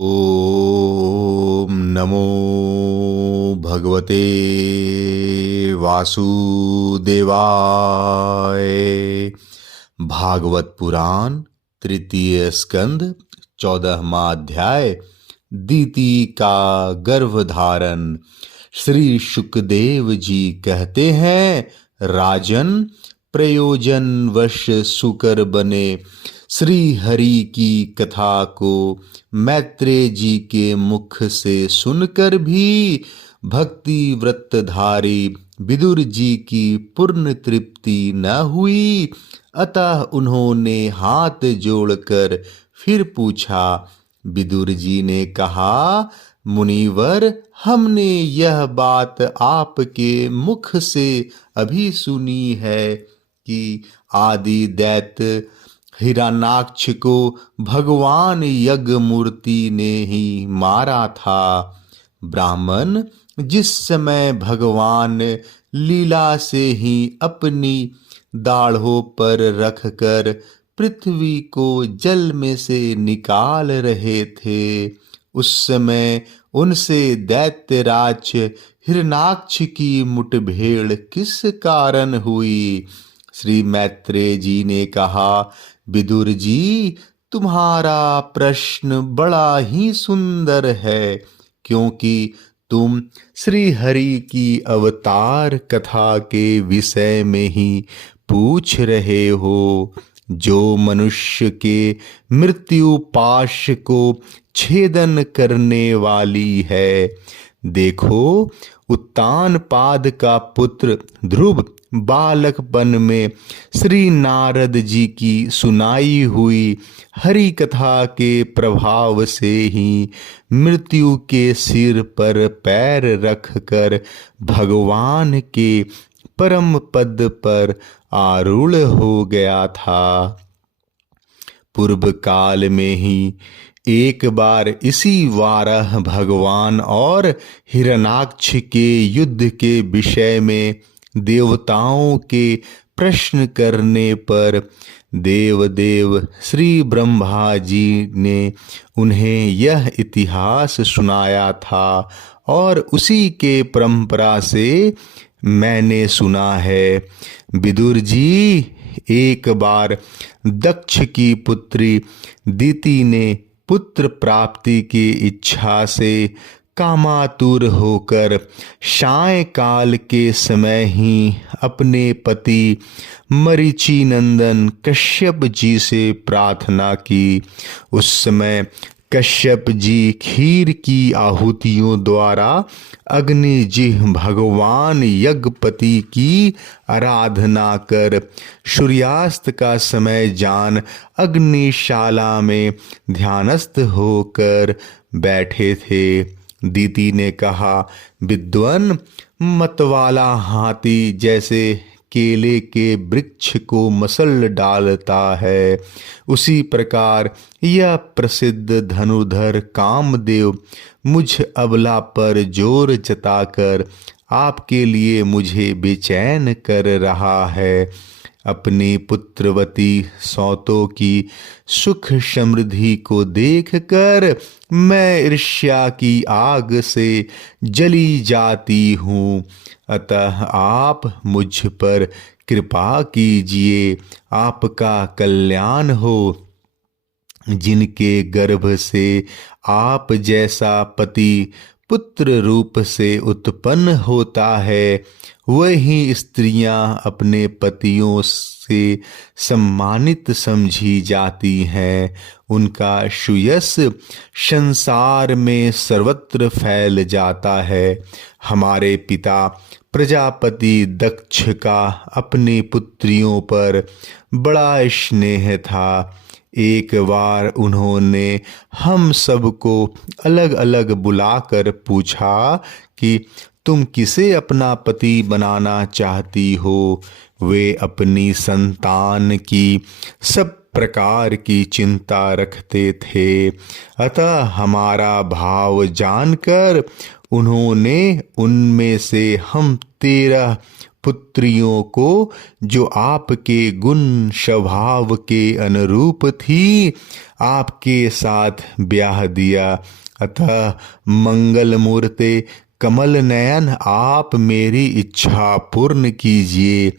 ओम नमो भगवते वासुदेवाय। भागवत पुराण तृतीय स्कंद 14वां अध्याय दीति का गर्भधारण। श्री शुकदेव जी कहते हैं, राजन, प्रयोजनवश शुकर बने श्री हरि की कथा को मैत्रेय जी के मुख से सुनकर भी भक्ति व्रतधारी विदुर जी की पूर्ण तृप्ति न हुई। अतः उन्होंने हाथ जोड़कर फिर पूछा। विदुर जी ने कहा, मुनिवर, हमने यह बात आपके मुख से अभी सुनी है कि आदि दैत्य हिरण्याक्ष को भगवान यज्ञमूर्ति ने ही मारा था। ब्राह्मण जिस समय भगवान लीला से ही अपनी दाढ़ों पर रखकर पृथ्वी को जल में से निकाल रहे थे, उस समय उनसे दैत्यराज हिरण्याक्ष की मुठभेड़ किस कारण हुई? श्री मैत्रेय जी ने कहा, विदुर जी, तुम्हारा प्रश्न बड़ा ही सुंदर है, क्योंकि तुम श्री हरि की अवतार कथा के विषय में ही पूछ रहे हो, जो मनुष्य के मृत्यु पाश को छेदन करने वाली है। देखो, उत्तानपाद का पुत्र ध्रुव बालकपन में श्री नारद जी की सुनाई हुई हरि कथा के प्रभाव से ही मृत्यु के सिर पर पैर रखकर भगवान के परम पद पर आरूढ़ हो गया था। पूर्व काल में ही एक बार इसी वाराह भगवान और हिरण्याक्ष के युद्ध के विषय में देवताओं के प्रश्न करने पर देवदेव श्री ब्रह्मा जी ने उन्हें यह इतिहास सुनाया था और उसी के परंपरा से मैंने सुना है। विदुर जी, एक बार दक्ष की पुत्री दीति ने पुत्र प्राप्ति की इच्छा से कामातुर होकर सायंकाल के समय ही अपने पति मरीचि नंदन कश्यप जी से प्रार्थना की। उस समय कश्यप जी खीर की आहुतियों द्वारा अग्निजिह् भगवान यज्ञपति की आराधना कर सूर्यास्त का समय जान अग्निशाला में ध्यानस्थ होकर बैठे थे। दीति ने कहा, विद्वान, मतवाला हाथी जैसे केले के वृक्ष को मसल डालता है, उसी प्रकार यह प्रसिद्ध धनुर्धर कामदेव मुझ अबला पर जोर जताकर आपके लिए मुझे बेचैन कर रहा है। अपनी पुत्रवती सौतों की सुख समृद्धि को देखकर मैं ईर्ष्या की आग से जली जाती हूँ। अतः आप मुझ पर कृपा कीजिए, आपका कल्याण हो। जिनके गर्भ से आप जैसा पति पुत्र रूप से उत्पन्न होता है, वही स्त्रियां अपने पतियों से सम्मानित समझी जाती हैं। उनका सुयश संसार में सर्वत्र फैल जाता है। हमारे पिता प्रजापति दक्ष का अपनी पुत्रियों पर बड़ा स्नेह था। एक बार उन्होंने हम सबको अलग अलग बुलाकर पूछा कि तुम किसे अपना पति बनाना चाहती हो। वे अपनी संतान की सब प्रकार की चिंता रखते थे। अतः हमारा भाव जानकर उन्होंने उनमें से हम 13 पुत्रियों को, जो आपके गुण स्वभाव के अनुरूप थी, आपके साथ ब्याह दिया। अतः मंगल मूर्ते कमल नयन, आप मेरी इच्छा पूर्ण कीजिए,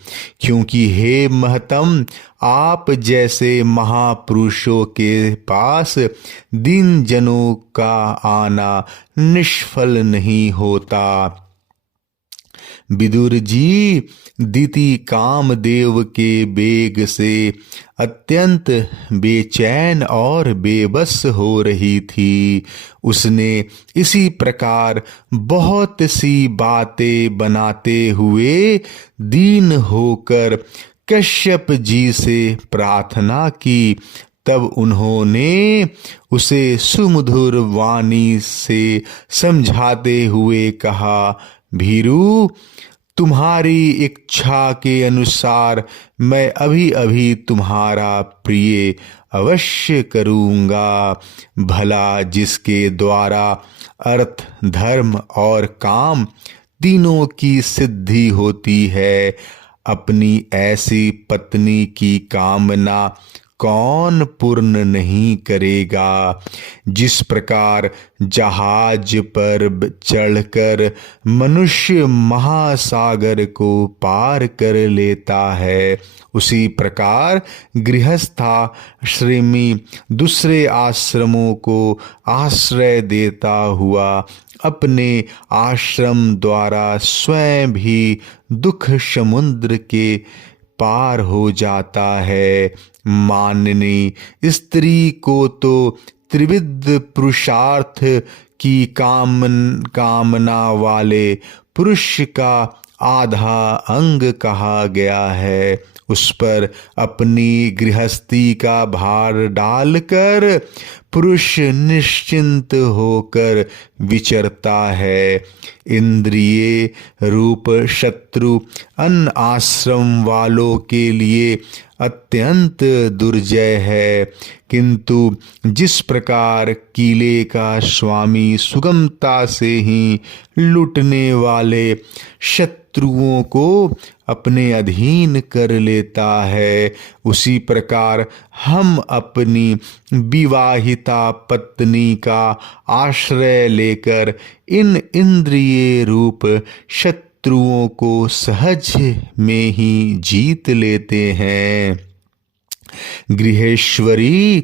क्योंकि हे महतम, आप जैसे महापुरुषों के पास दीन जनों का आना निष्फल नहीं होता। विदुर जी, दिति कामदेव के बेग से अत्यंत बेचैन और बेबस हो रही थी। उसने इसी प्रकार बहुत सी बातें बनाते हुए दीन होकर कश्यप जी से प्रार्थना की। तब उन्होंने उसे सुमधुर वाणी से समझाते हुए कहा, भीरू, तुम्हारी इच्छा के अनुसार मैं अभी अभी तुम्हारा प्रिय अवश्य करूँगा। भला जिसके द्वारा अर्थ, धर्म और काम तीनों की सिद्धि होती है, अपनी ऐसी पत्नी की कामना कौन पूर्ण नहीं करेगा। जिस प्रकार जहाज पर चढ़कर मनुष्य महासागर को पार कर लेता है, उसी प्रकार गृहस्थाश्रमी दूसरे आश्रमों को आश्रय देता हुआ अपने आश्रम द्वारा स्वयं भी दुख समुद्र के पार हो जाता है। माननी स्त्री को तो त्रिविध पुरुषार्थ की कामना वाले पुरुष का आधा अंग कहा गया है। उस पर अपनी गृहस्थी का भार डालकर पुरुष निश्चिंत होकर विचरता है। इंद्रिय रूप शत्रु अन्य आश्रम वालों के लिए अत्यंत दुर्जय है, किंतु जिस प्रकार किले का स्वामी सुगमता से ही लूटने वाले शत्रुओं को अपने अधीन कर लेता है, उसी प्रकार हम अपनी विवाहिता पत्नी का आश्रय लेकर इन इंद्रिय रूप शत्रुओं को सहज में ही जीत लेते हैं। गृहेश्वरी,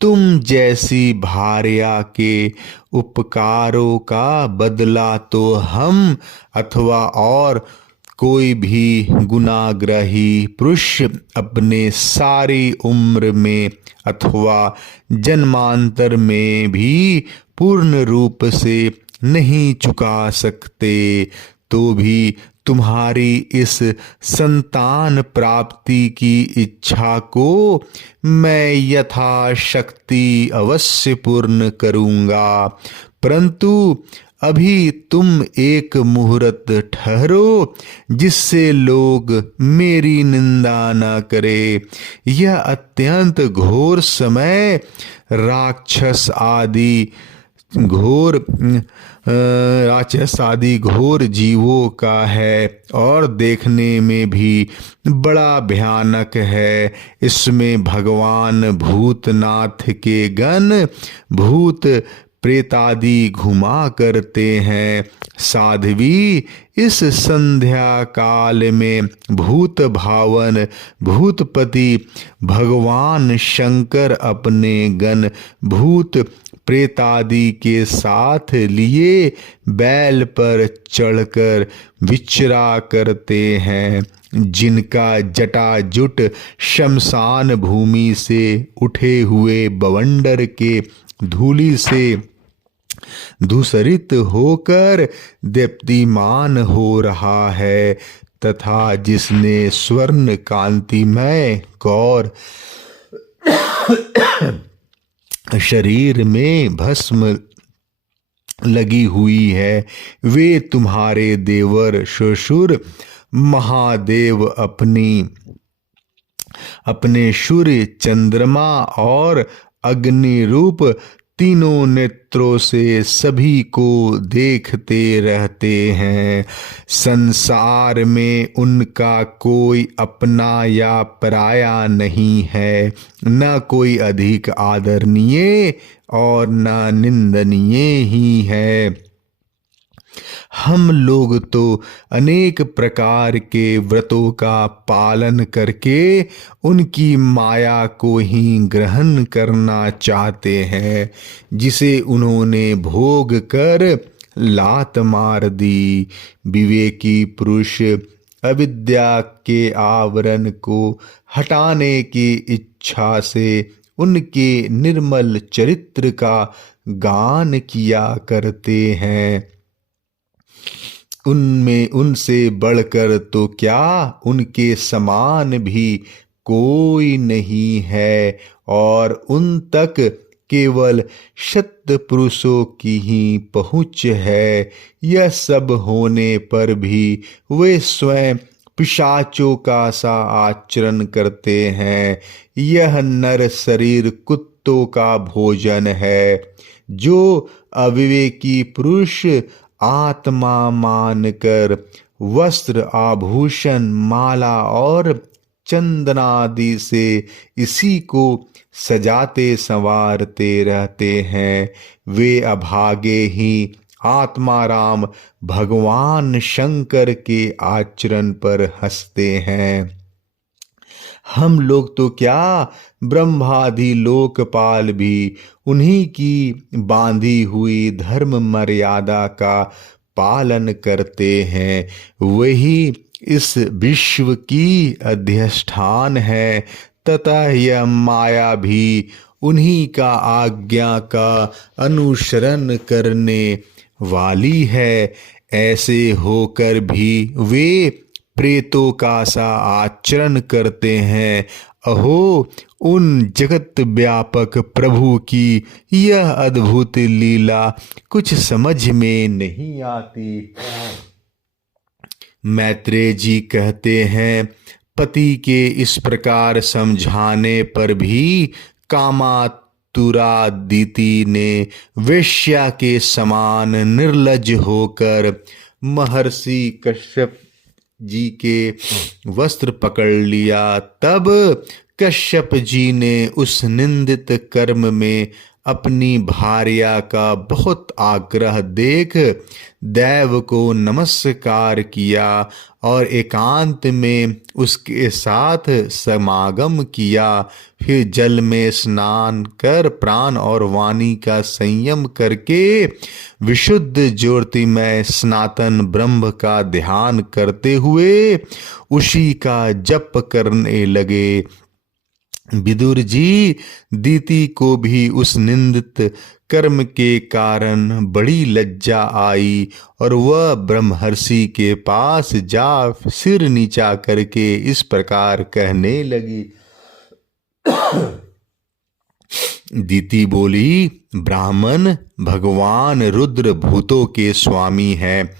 तुम जैसी भार्या के उपकारों का बदला तो हम अथवा और कोई भी गुनाग्राही पुरुष अपने सारी उम्र में अथवा जन्मांतर में भी पूर्ण रूप से नहीं चुका सकते। तो भी तुम्हारी इस संतान प्राप्ति की इच्छा को मैं यथाशक्ति अवश्य पूर्ण करूँगा, परंतु अभी तुम एक मुहूर्त ठहरो, जिससे लोग मेरी निंदा न करे। यह अत्यंत घोर समय राक्षस आदि घोर जीवों का है और देखने में भी बड़ा भयानक है। इसमें भगवान भूतनाथ के गण भूत प्रेतादि घुमा करते हैं। साध्वी, इस संध्या काल में भूत भावन भूतपति भगवान शंकर अपने गण भूत प्रेतादि के साथ लिए बैल पर चढ़कर विचरा करते हैं, जिनका जटाजुट शमशान भूमि से उठे हुए बवंडर के धूलि से धूसरित होकर दीप्तिमान हो रहा है, तथा जिसने स्वर्ण कांतिमय गौर शरीर में भस्म लगी हुई है, वे तुम्हारे देवर ससुर महादेव अपने सूर्य चंद्रमा और अग्नि रूप तीनों नेत्रों से सभी को देखते रहते हैं। संसार में उनका कोई अपना या पराया नहीं है, न कोई अधिक आदरणीय और न निंदनीय ही है। हम लोग तो अनेक प्रकार के व्रतों का पालन करके उनकी माया को ही ग्रहण करना चाहते हैं, जिसे उन्होंने भोग कर लात मार दी। विवेकी पुरुष अविद्या के आवरण को हटाने की इच्छा से उनके निर्मल चरित्र का गान किया करते हैं। उनमें उनसे बढ़कर तो क्या उनके समान भी कोई नहीं है, और उन तक केवल शत पुरुषों की ही पहुँच है। यह सब होने पर भी वे स्वयं पिशाचों का सा आचरण करते हैं। यह नर शरीर कुत्तों का भोजन है। जो अविवेकी पुरुष आत्मा मानकर वस्त्र आभूषण माला और चंदनादि से इसी को सजाते संवारते रहते हैं, वे अभागे ही आत्माराम भगवान शंकर के आचरण पर हंसते हैं। हम लोग तो क्या, ब्रह्मादि लोकपाल भी उन्हीं की बांधी हुई धर्म मर्यादा का पालन करते हैं। वही इस विश्व की अधिष्ठान है, तथा यह माया भी उन्हीं का आज्ञा का अनुसरण करने वाली है। ऐसे होकर भी वे प्रेतों का सा आचरण करते हैं। अहो, उन जगत व्यापक प्रभु की यह अद्भुत लीला कुछ समझ में नहीं आती। मैत्रेय जी कहते हैं, पति के इस प्रकार समझाने पर भी कामातुरादिति ने वेश्या के समान निर्लज होकर महर्षि कश्यप जी के वस्त्र पकड़ लिया। तब कश्यप जी ने उस निंदित कर्म में अपनी भार्या का बहुत आग्रह देख दैव को नमस्कार किया और एकांत में उसके साथ समागम किया। फिर जल में स्नान कर प्राण और वाणी का संयम करके विशुद्ध ज्योतिमय सनातन ब्रह्म का ध्यान करते हुए उसी का जप करने लगे। विदुर जी, दीति को भी उस निंदित कर्म के कारण बड़ी लज्जा आई और वह ब्रह्मर्षि के पास जा सिर नीचा करके इस प्रकार कहने लगी। दीति बोली, ब्राह्मण भगवान रुद्र भूतों के स्वामी हैं।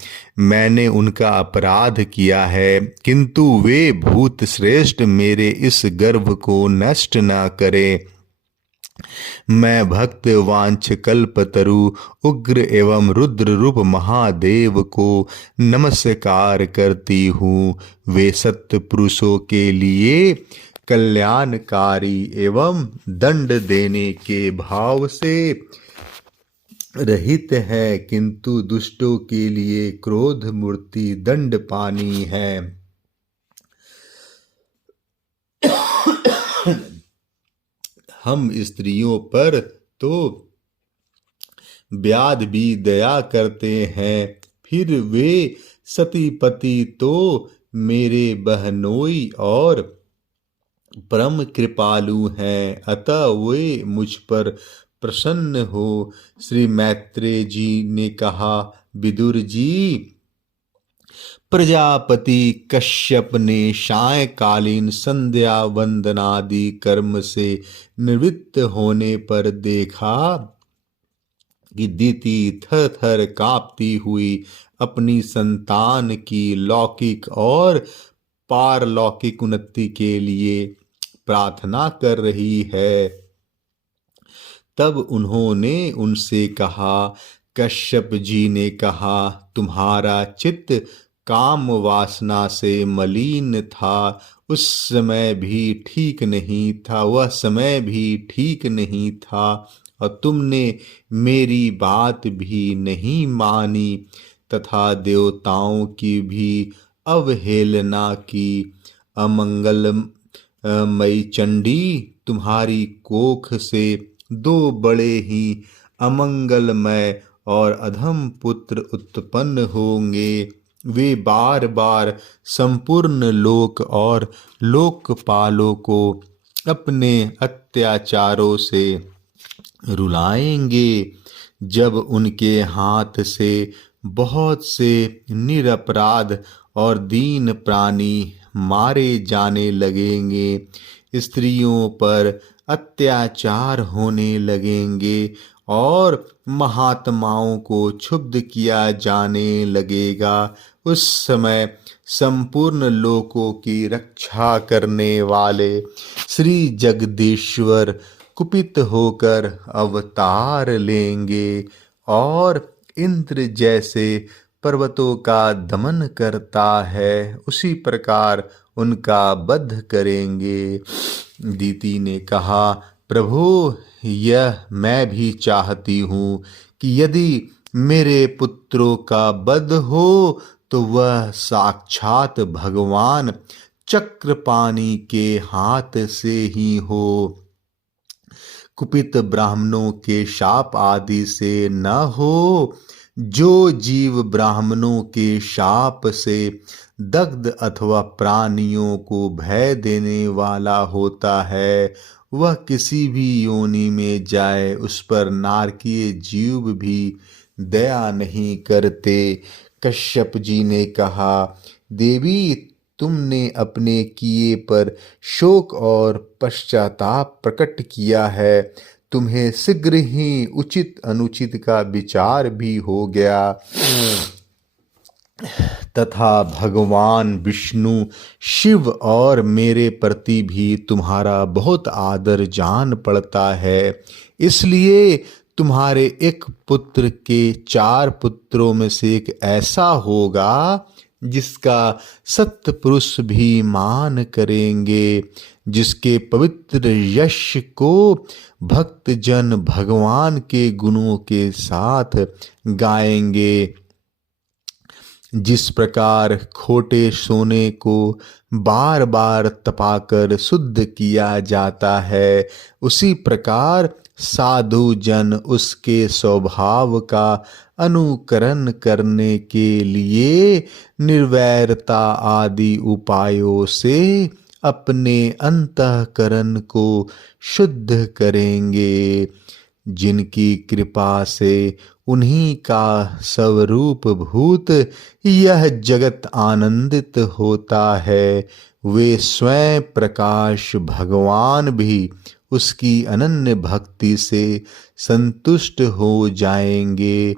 मैंने उनका अपराध किया है, किंतु वे भूत श्रेष्ठ मेरे इस गर्व को नष्ट न करें। मैं भक्त वांछ कल्पतरु उग्र एवं रुद्र रूप महादेव को नमस्कार करती हूँ। वे सत्य पुरुषों के लिए कल्याणकारी एवं दंड देने के भाव से रहित है, किंतु दुष्टों के लिए क्रोध मूर्ति दंड पानी है। हम स्त्रियों पर तो व्याध भी दया करते हैं, फिर वे सतीपति तो मेरे बहनोई और परम कृपालु हैं, अतः वे मुझ पर प्रसन्न हो। श्री मैत्रेय जी ने कहा, विदुर जी, प्रजापति कश्यप ने सायंकालीन संध्या वंदनादि कर्म से निवृत्त होने पर देखा कि दीति थर थर कांपती हुई अपनी संतान की लौकिक और पारलौकिक उन्नति के लिए प्रार्थना कर रही है, तब उन्होंने उनसे कहा, कश्यप जी ने कहा, तुम्हारा चित्त काम वासना से मलिन था, उस समय भी ठीक नहीं था, वह समय भी ठीक नहीं था, और तुमने मेरी बात भी नहीं मानी तथा देवताओं की भी अवहेलना की। मई चंडी, तुम्हारी कोख से दो बड़े ही अमंगलमय और अधम पुत्र उत्पन्न होंगे। वे बार बार संपूर्ण लोक और लोकपालों को अपने अत्याचारों से रुलाएंगे। जब उनके हाथ से बहुत से निरपराध और दीन प्राणी मारे जाने लगेंगे, स्त्रियों पर अत्याचार होने लगेंगे और महात्माओं को क्षुब्ध किया जाने लगेगा, उस समय संपूर्ण लोकों की रक्षा करने वाले श्री जगदीश्वर कुपित होकर अवतार लेंगे और इंद्र जैसे पर्वतों का दमन करता है उसी प्रकार उनका वध करेंगे। दीति ने कहा, प्रभु, यह मैं भी चाहती हूँ कि यदि मेरे पुत्रों का वध हो तो वह साक्षात भगवान चक्रपाणि के हाथ से ही हो, कुपित ब्राह्मणों के शाप आदि से न हो। जो जीव ब्राह्मणों के शाप से दग्ध अथवा प्राणियों को भय देने वाला होता है, वह किसी भी योनि में जाए उस पर नारकीय जीव भी दया नहीं करते। कश्यप जी ने कहा, देवी, तुमने अपने किए पर शोक और पश्चाताप प्रकट किया है, तुम्हें शीघ्र ही उचित अनुचित का विचार भी हो गया तथा भगवान विष्णु शिव और मेरे प्रति भी तुम्हारा बहुत आदर जान पड़ता है, इसलिए तुम्हारे एक पुत्र के 4 पुत्रों में से एक ऐसा होगा जिसका सत्पुरुष भी मान करेंगे, जिसके पवित्र यश को भक्त जन भगवान के गुणों के साथ गाएंगे। जिस प्रकार खोटे सोने को बार बार तपाकर शुद्ध किया जाता है, उसी प्रकार साधु जन उसके स्वभाव का अनुकरण करने के लिए निर्वैरता आदि उपायों से अपने अंतःकरण को शुद्ध करेंगे। जिनकी कृपा से उन्हीं का स्वरूप भूत यह जगत आनंदित होता है, वे स्वयं प्रकाश भगवान भी उसकी अनन्य भक्ति से संतुष्ट हो जाएंगे।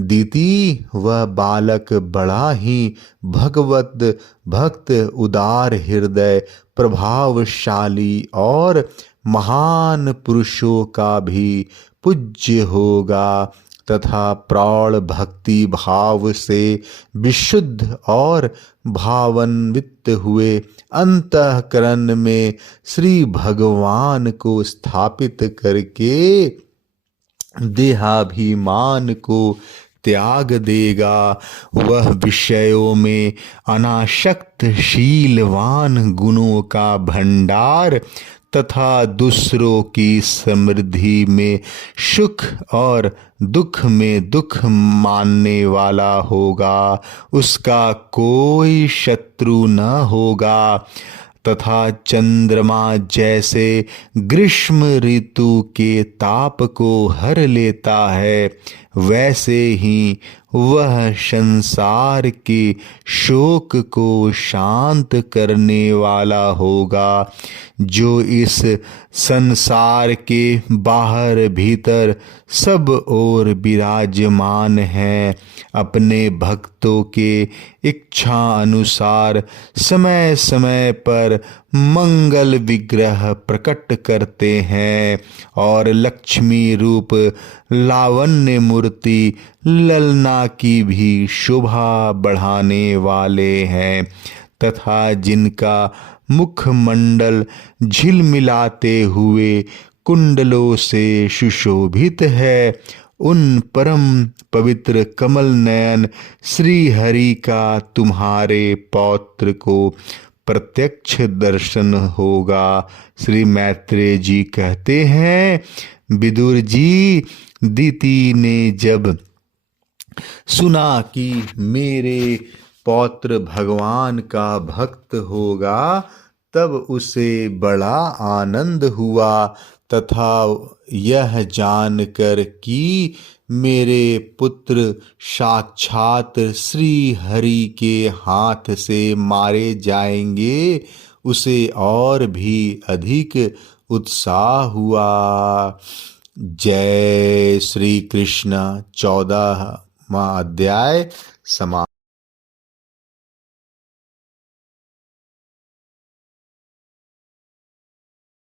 दीति, वह बालक बड़ा ही भगवत भक्त, उदार हृदय, प्रभावशाली और महान पुरुषों का भी पूज्य होगा तथा प्रौढ़ भक्ति भाव से विशुद्ध और भावान्वित हुए अंतःकरण में श्री भगवान को स्थापित करके देहाभिमान को त्याग देगा। वह विषयों में अनासक्त शीलवान गुणों का भंडार तथा दूसरों की समृद्धि में सुख और दुख में दुख मानने वाला होगा, उसका कोई शत्रु न होगा तथा चंद्रमा जैसे ग्रीष्म ऋतु के ताप को हर लेता है, वैसे ही वह संसार के शोक को शांत करने वाला होगा। जो इस संसार के बाहर भीतर सब ओर विराजमान है, अपने भक्तों के इच्छा अनुसार समय समय पर मंगल विग्रह प्रकट करते हैं और लक्ष्मी रूप लावण्य मूर्ति ललना की भी शोभा बढ़ाने वाले हैं तथा जिनका मुखमंडल झिलमिलाते हुए कुंडलों से सुशोभित है, उन परम पवित्र कमल नयन श्री हरि का तुम्हारे पौत्र को प्रत्यक्ष दर्शन होगा। श्री मैत्रेय जी कहते हैं, विदुर जी, दिति ने जब सुना कि मेरे पौत्र भगवान का भक्त होगा तब उसे बड़ा आनंद हुआ तथा यह जानकर कि मेरे पुत्र साक्षात श्री हरि के हाथ से मारे जाएंगे, उसे और भी अधिक उत्साह हुआ। जय श्री कृष्ण। 14वां अध्याय समाप्त।